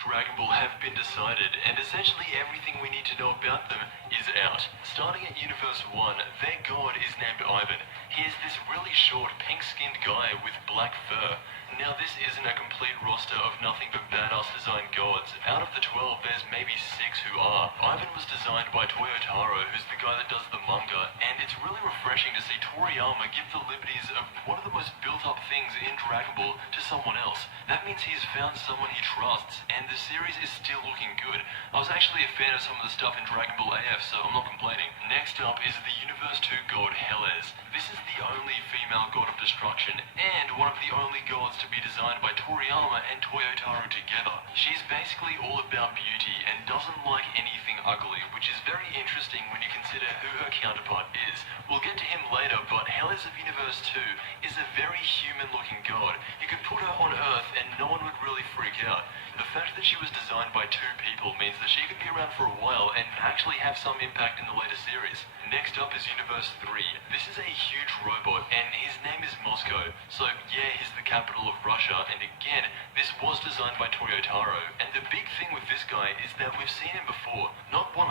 Dragon Ball have been decided, and essentially everything we need to know about them is out. Starting at Universe 1, their god is named Ivan. He is this really short, pink-skinned guy with black fur. Now this isn't a complete roster of nothing but badass designed gods. Out of the 12, there's maybe 6 who are. Ivan was designed by Toyotaro, who's the guy that does the manga, and it's really refreshing to see Toriyama give the liberties of one of the most built-up things in Dragon Ball to someone else. That means he's found someone he trusts, and the series is still looking good. I was actually a fan of some of the stuff in Dragon Ball AF, so I'm not complaining. Next up is the Universe 2 god Helez. This is the only female god of destruction, and one of the only gods to be designed by Toriyama and Toyotaro together. She's basically all about beauty and doesn't like anything ugly, which is very interesting when you consider who her counterpart is. We'll get to him later, but Helez of Universe 2 is a very human-looking god. You could put her on Earth and no one would really freak out. The fact that she was designed by 2 people means that she could be around for a while and actually have some impact in the later series. Next up is Universe 3. This is a huge robot, and his name is Moscow. So yeah, he's the capital of Russia, and again, this was designed by Toyotaro. And the big thing with this guy is that we've seen him before. Not 100%,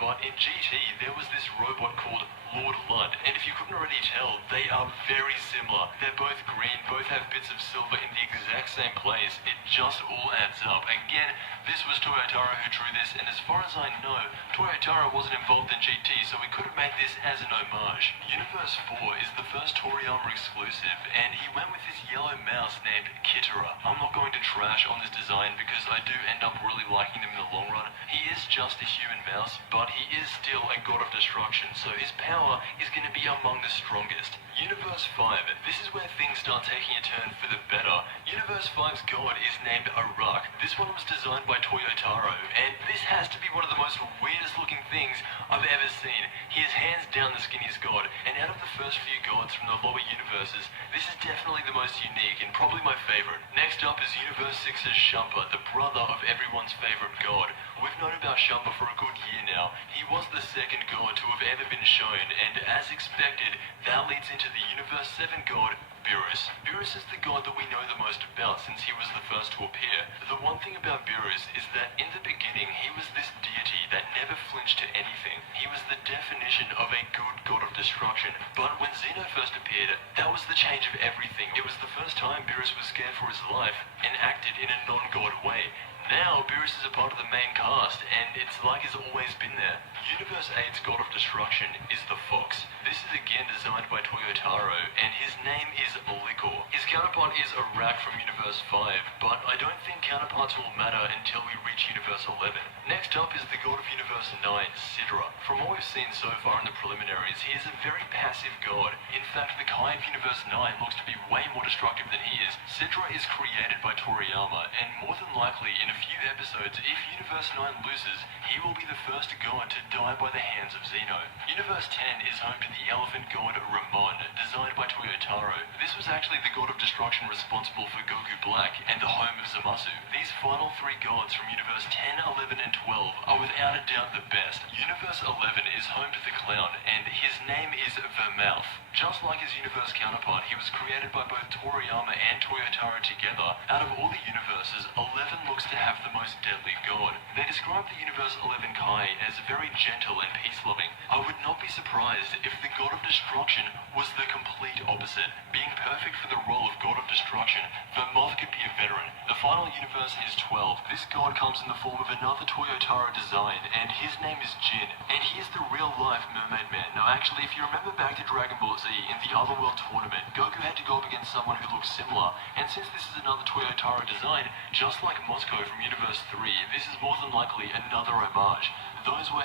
but in GT, there was this robot called Lord Ludd, and if you couldn't already tell, they are very similar. They're both green, both have bits of silver in the exact same place. It just all adds up. Again, this was Toyotaro who drew this, and as far as I know, Toyotaro wasn't involved in GT, so we could have made this as an homage. Universe 4 is the first Toriyama exclusive, and he went with this yellow mouse named Kitara. I'm not going to trash on this design because I do end up really liking them in the long run. He is just a human mouse, but he is still a god of destruction, so his power is going to be among the strongest. Universe 5, this is where things start taking a turn for the better. Universe 5's god is named Arak. This one was designed by Toyotaro, and this has to be one of the most weirdest looking things I've ever seen. He is hands down the skinniest god, and out of the first few gods from the lower universes, this is definitely the most unique and probably my favorite. Next up is Universe 6's Shumpa, the brother of everyone's favorite god. We've known about Shumpa for a good year now. He was the second god to have ever been shown, and as expected, that leads into the Universe 7 god, Beerus. Beerus is the god that we know the most about since he was the first to appear. The one thing about Beerus is that in the beginning he was this deity that never flinched to anything. He was the definition of a good god of destruction. But when Xeno first appeared, that was the change of everything. It was the first time Beerus was scared for his life and acted in a non-god way. Now, Beerus is a part of the main cast, and it's like he's always been there. Universe 8's God of Destruction is the Fox. This is again designed by Toyotaro, and his name is Liquor. His counterpart is Arak from Universe 5, but I don't think counterparts will matter until we reach Universe 11. Next up is the God of Universe 9, Sidra. From what we've seen so far in the preliminaries, he is a very passive god. In fact, the Kai of Universe 9 looks to be way more destructive than he is. Sidra is created by Toriyama, and more than likely in a few episodes, if Universe 9 loses, he will be the first god to die by the hands of Xeno. Universe 10 is home to the elephant god Ramon, designed by Toyotaro. This was actually the god of destruction responsible for Goku Black and the home of Zamasu. These final 3 gods from Universe 10, 11, and 12 are without a doubt the best. Universe 11 is home to the clown, and his name is Vermouth. Just like his universe counterpart, he was created by both Toriyama and Toyotaro together. Out of all the universes, 11 looks to have the most deadly god. They describe the Universe 11 Kai as very gentle and peace-loving. I would not be surprised if the god of destruction was the complete opposite. Being perfect for the role of god of destruction, Vermouth could be a veteran. The final universe is 12. This god comes in the form of another Toyotaro design, and his name is Jin. And he is the real-life Mermaid Man. Now actually, if you remember back to Dragon Ball Z, in the Otherworld tournament, Goku had to go up against someone who looks similar, and since this is another Toyotaro design, just like Moscow from Universe 3, this is more than likely another homage. Those were